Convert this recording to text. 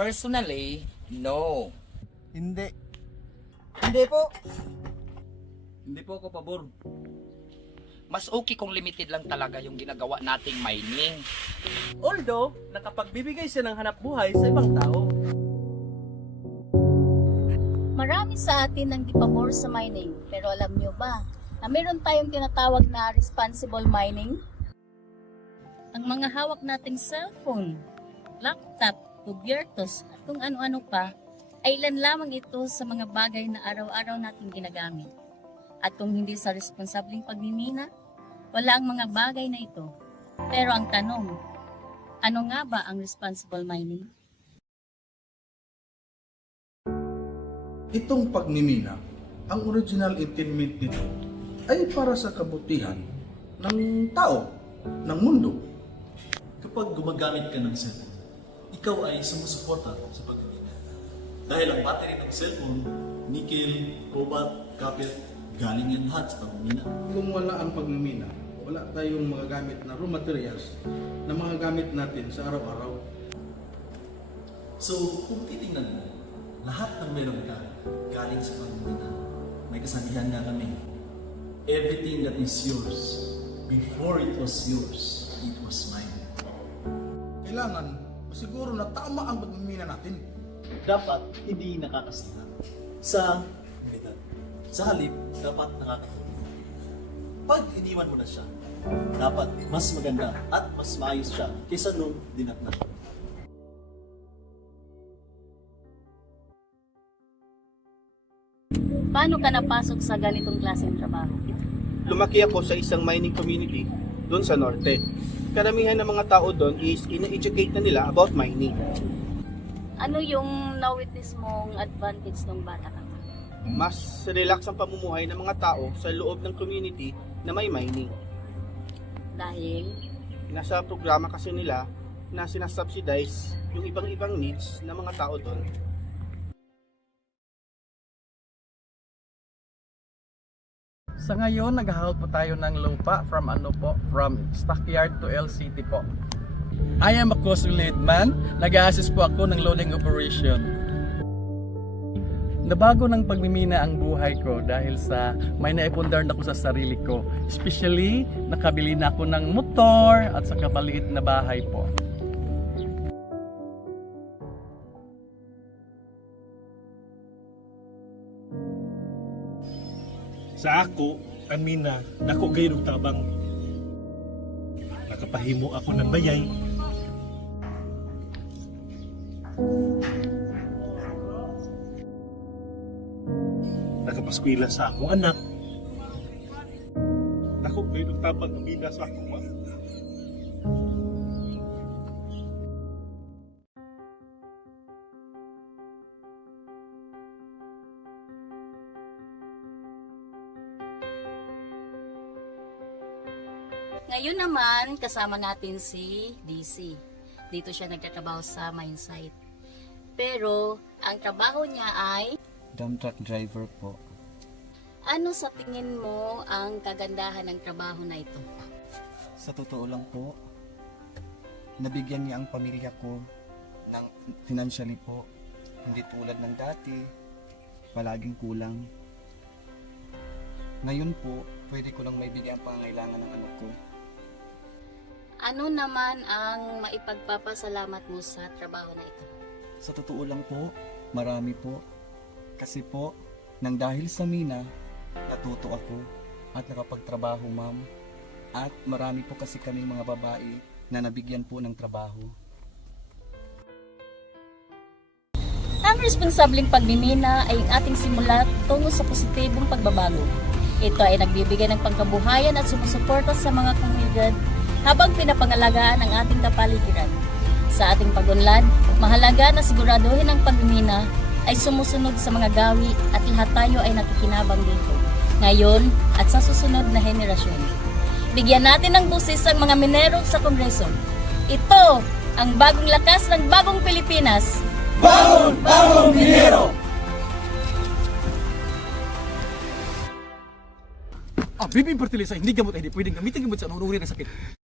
Personally, no. Hindi. Hindi po. Hindi po ako pabor. Mas okay kung limited lang talaga yung ginagawa nating mining. Although, nakapagbibigay siya ng hanap buhay sa ibang tao. Marami sa atin ang di pabor sa mining, pero alam nyo ba na meron tayong tinatawag na responsible mining? Ang mga hawak nating cellphone, laptop, kubyertos at kung ano-ano pa ay ilan lamang ito sa mga bagay na araw-araw nating ginagamit. At kung hindi sa responsableng pagmimina, wala ang mga bagay na ito. Pero ang tanong, ano nga ba ang responsible mining? Itong pagmimina, ang original intent nito ay para sa kabutihan ng tao, ng mundo. Kapag gumagamit ka ng cellphone, ikaw ay sumusuporta sa pagmimina. Dahil ang battery ng cellphone, nickel, cobalt, copper, galing yan lahat sa pagmimina. Kung wala ang pagmimina, wala tayong magagamit na raw materials na magagamit natin sa araw-araw. So, kung titingnan mo, lahat ng meron ka galing sa pagmimina. May kasabihan nga kami, everything that is yours, before it was yours, it was mine. Kailangan masiguro na tama ang pagmimina natin. Dapat hindi nakakasira sa komunidad. Sa halip, dapat nakakatulong. Pag iniwan mo na siya, dapat mas maganda at mas maayos siya kaysa nung dinatnan. Paano ka napasok sa ganitong klaseng trabaho? Lumaki ako sa isang mining community doon sa norte. Karamihan ng mga tao doon is ina-educate na nila about mining. Ano yung na-witness mong advantage ng bata ka? Mas relax ang pamumuhay ng mga tao sa loob ng community na may mining. Dahil Nasa programa kasi nila na sinasubsidize yung ibang-ibang needs ng mga tao doon. Sa ngayon, naghahawak po tayo ng lupa from stockyard to LCT po. I am a coastal lead man. Nag-a-assist po ako ng loading operation. Nabago ng pagmimina ang buhay ko dahil sa may naipundar na ako sa sarili ko. Especially, nakabili na ako ng motor at sa kabaliit na bahay po. Sa ako, ang mina, nako gayrong tabang. Nakapahimo ako ng bayay. Nakapaskwila sa akong anak. Nako gayrong tabang ang mina sa akong mga. ngayon naman, kasama natin si DC. Dito siya nagtatrabaho sa mine site. Pero, ang trabaho niya ay, Dump truck driver po. ano sa tingin mo ang kagandahan ng trabaho na ito? Sa totoo lang po, nabigyan niya ang pamilya ko ng financially po. Hindi tulad ng dati, palaging kulang. Ngayon po, pwede ko lang maibigay ang pangangailangan ng anak ko. Ano naman ang maipagpapasalamat mo sa trabaho na ito? Sa totoo lang po, marami po. Kasi po, nang dahil sa mina, natuto ako at nakapagtrabaho, ma'am. At marami po kasi kaming mga babae na nabigyan po ng trabaho. Ang responsableng pagmimina ay ang ating simula tungo sa positibong pagbabago. Ito ay nagbibigay ng pangkabuhayan at sumusuporta sa mga komunidad habang pinapangalagaan ang ating kapaligiran. Sa ating pagunlad, mahalaga na siguraduhin ang pagmimina ay sumusunod sa mga gawi at lahat tayo ay nakikinabang dito, ngayon at sa susunod na henerasyon. Bigyan natin ng busis ang mga minero sa Kongreso. Ito ang bagong lakas ng bagong Pilipinas. Bagong minero! Bibing fertilizer, hindi gamot ay hindi pwedeng gamitin gamot sa anong uri ng sakit.